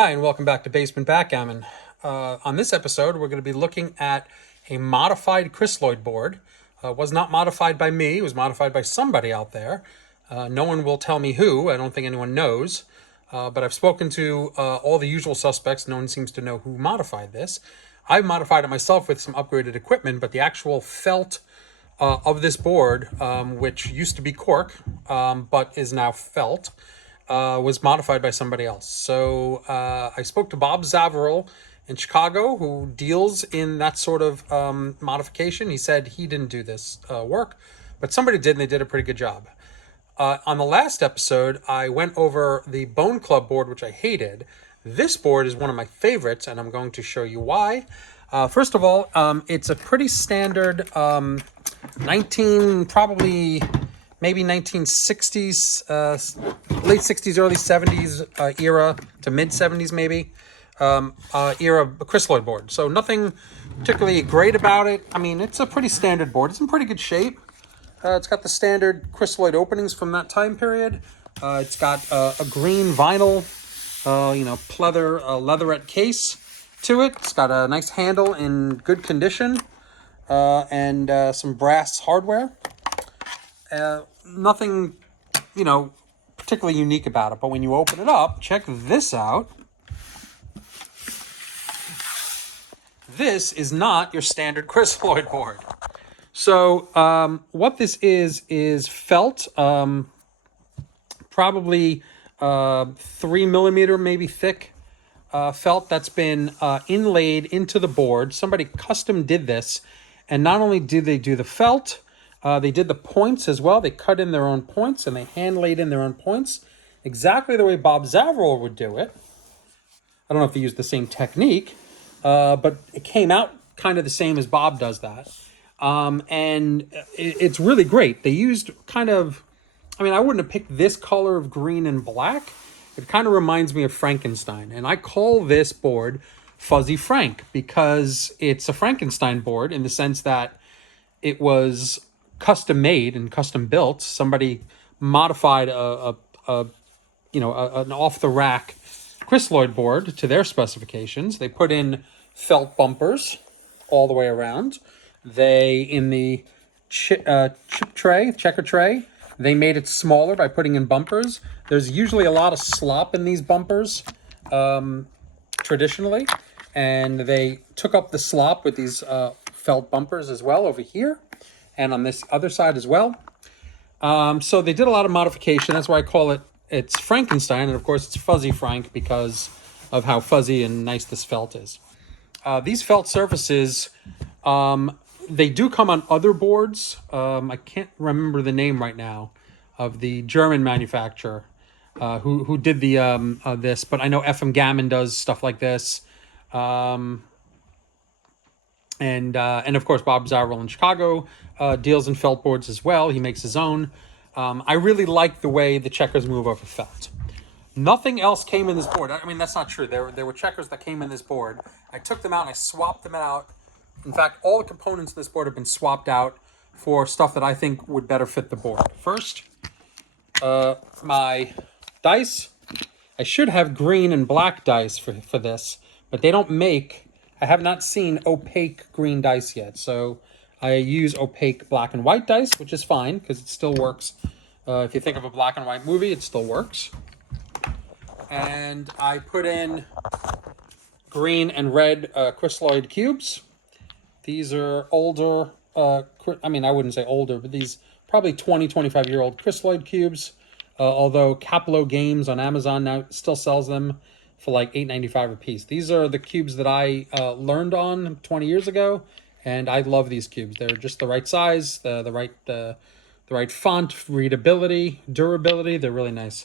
Hi, and welcome back to Basement Backgammon. On this episode, we're going to be looking at a modified Crisloid board. It was not modified by me, it was modified by somebody out there. No one will tell me who, I don't think anyone knows. But I've spoken to all the usual suspects, no one seems to know who modified this. I've modified it myself with some upgraded equipment, but the actual felt of this board, which used to be cork, but is now felt, was modified by somebody else. So I spoke to Bob Zavarel in Chicago, who deals in that sort of modification. He said he didn't do this work, but somebody did, and they did a pretty good job. On the last episode, I went over the Bone Club board, which I hated. This board is one of my favorites, and I'm going to show you why. First of all, it's a pretty standard 19, probably maybe 1960s, late 60s, early 70s era to mid 70s maybe era Crisloid board. So nothing particularly great about it. I mean, it's a pretty standard board. It's in pretty good shape. It's got the standard Crisloid openings from that time period. It's got a green vinyl, pleather leatherette case to it. It's got a nice handle in good condition, and some brass hardware. Nothing, particularly unique about it. But when you open it up, check this out. This is not your standard Crisloid board. So what this is felt, probably 3 millimeter, maybe thick felt that's been inlaid into the board. Somebody custom did this, and not only did they do the felt, they did the points as well. They cut in their own points and they hand laid in their own points, exactly the way Bob Zavarel would do it. I don't know if they used the same technique, but it came out kind of the same as Bob does that. And it's really great. They used kind of, I wouldn't have picked this color of green and black. It kind of reminds me of Frankenstein. And I call this board Fuzzy Frank because it's a Frankenstein board in the sense that it was custom made and custom built. Somebody modified an off the rack Crisloid board to their specifications. They put in felt bumpers all the way around. They, in the checker tray, they made it smaller by putting in bumpers. There's usually a lot of slop in these bumpers, traditionally, and they took up the slop with these felt bumpers as well over here, and on this other side as well. So they did a lot of modification. That's why I call it's Frankenstein, and of course it's Fuzzy Frank because of how fuzzy and nice this felt is. These felt surfaces, they do come on other boards. I can't remember the name right now of the German manufacturer who did the this, but I know Backgammon does stuff like this. And of course Bob Zavarel in Chicago deals in felt boards as well. He makes his own. I really like the way the checkers move over felt. Nothing else came in this board. That's not true. There were checkers that came in this board. I took them out and I swapped them out. In fact, all the components of this board have been swapped out for stuff that I think would better fit the board. First, my dice. I should have green and black dice for this, but they don't make, I have not seen opaque green dice yet. So I use opaque black and white dice, which is fine because it still works. If you think of a black and white movie, it still works. And I put in green and red Crisloid cubes. These are older, I wouldn't say older, but these probably 20, 25-year-old Crisloid cubes. Although Caplo Games on Amazon now still sells them for like $8.95 a piece. These are the cubes that I learned on 20 years ago, and I love these cubes. They're just the right size, the right font, readability, durability. They're really nice.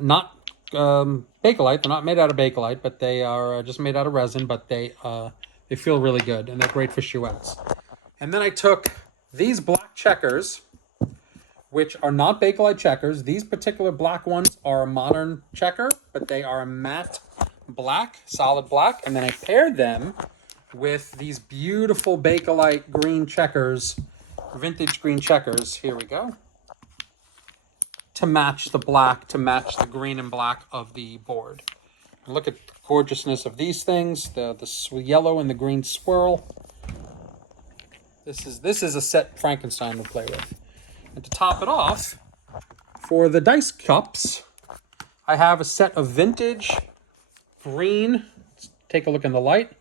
Not Bakelite. They're not made out of Bakelite, but they are just made out of resin. But they feel really good, and they're great for chouettes. And then I took these black checkers, which are not Bakelite checkers. These particular black ones are a modern checker, but they are a matte black, solid black. And then I paired them with these beautiful Bakelite green checkers, vintage green checkers. Here we go. To match the black, to match the green and black of the board. Look at the gorgeousness of these things, the yellow and the green swirl. This is a set Frankenstein will play with. And to top it off, for the dice cups, I have a set of vintage green, let's take a look in the light,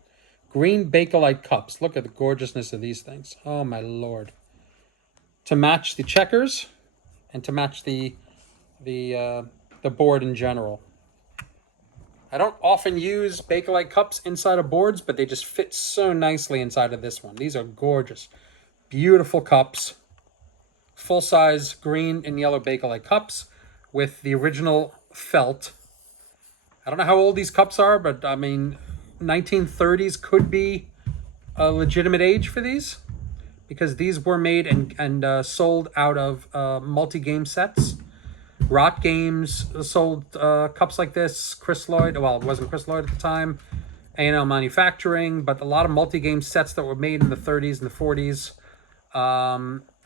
green Bakelite cups. Look at the gorgeousness of these things. Oh my lord. To match the checkers and to match the board in general. I don't often use Bakelite cups inside of boards, but they just fit so nicely inside of this one. These are gorgeous. Beautiful cups. Full-size green and yellow Bakelite cups with the original felt. I don't know how old these cups are, but I mean, 1930s could be a legitimate age for these, because these were made and sold out of multi-game sets. Rot Games sold cups like this. Crisloid, well, it wasn't Crisloid at the time. A&L Manufacturing, but a lot of multi-game sets that were made in the 30s and the 40s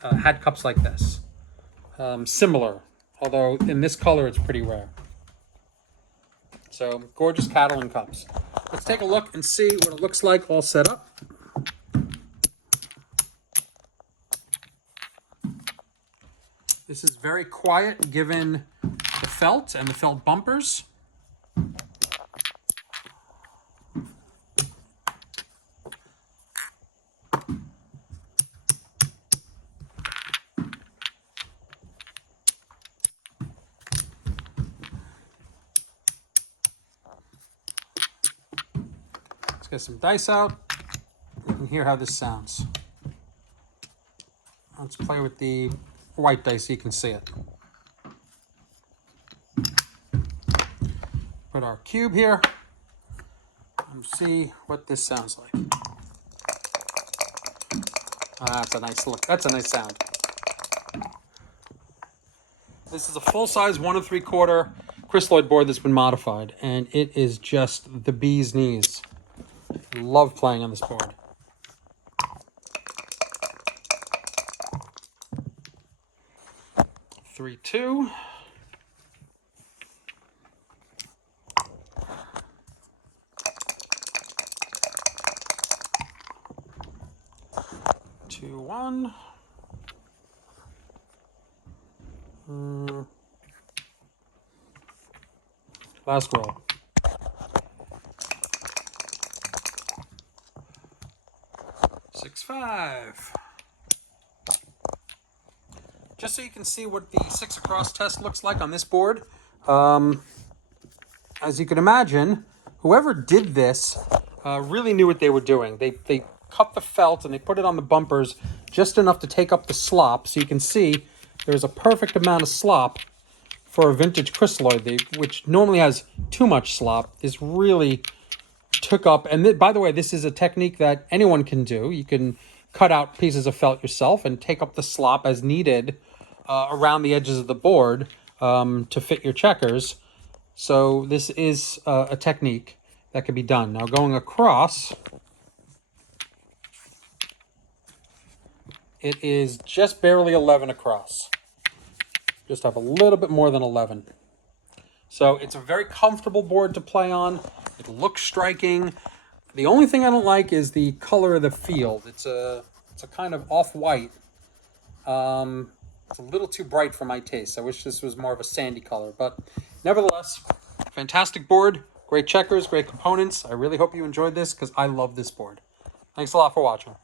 had cups like this. Similar, although in this color it's pretty rare. So, gorgeous Catalan cups. Let's take a look and see what it looks like all set up. This is very quiet given the felt and the felt bumpers. Let's get some dice out. You can hear how this sounds. Let's play with the white dice so you can see it. Put our cube here and see what this sounds like. That's a nice look. That's a nice sound. This is a full-size 1 3/4 Crisloid board that's been modified, and it is just the bee's knees. Love playing on this board. Three, 2. Two, 1. Last roll. Six, 5. Just so you can see what the 6 across test looks like on this board. As you can imagine, whoever did this really knew what they were doing. They cut the felt and they put it on the bumpers just enough to take up the slop. So you can see there's a perfect amount of slop for a vintage Crisloid, which normally has too much slop. This really took up, and by the way, this is a technique that anyone can do. You can cut out pieces of felt yourself and take up the slop as needed around the edges of the board to fit your checkers. So this is a technique that can be done. Now going across, it is just barely 11 across. Just have a little bit more than 11. So it's a very comfortable board to play on. It looks striking. The only thing I don't like is the color of the field. It's a kind of off-white. It's a little too bright for my taste. I wish this was more of a sandy color. But nevertheless, fantastic board. Great checkers, great components. I really hope you enjoyed this because I love this board. Thanks a lot for watching.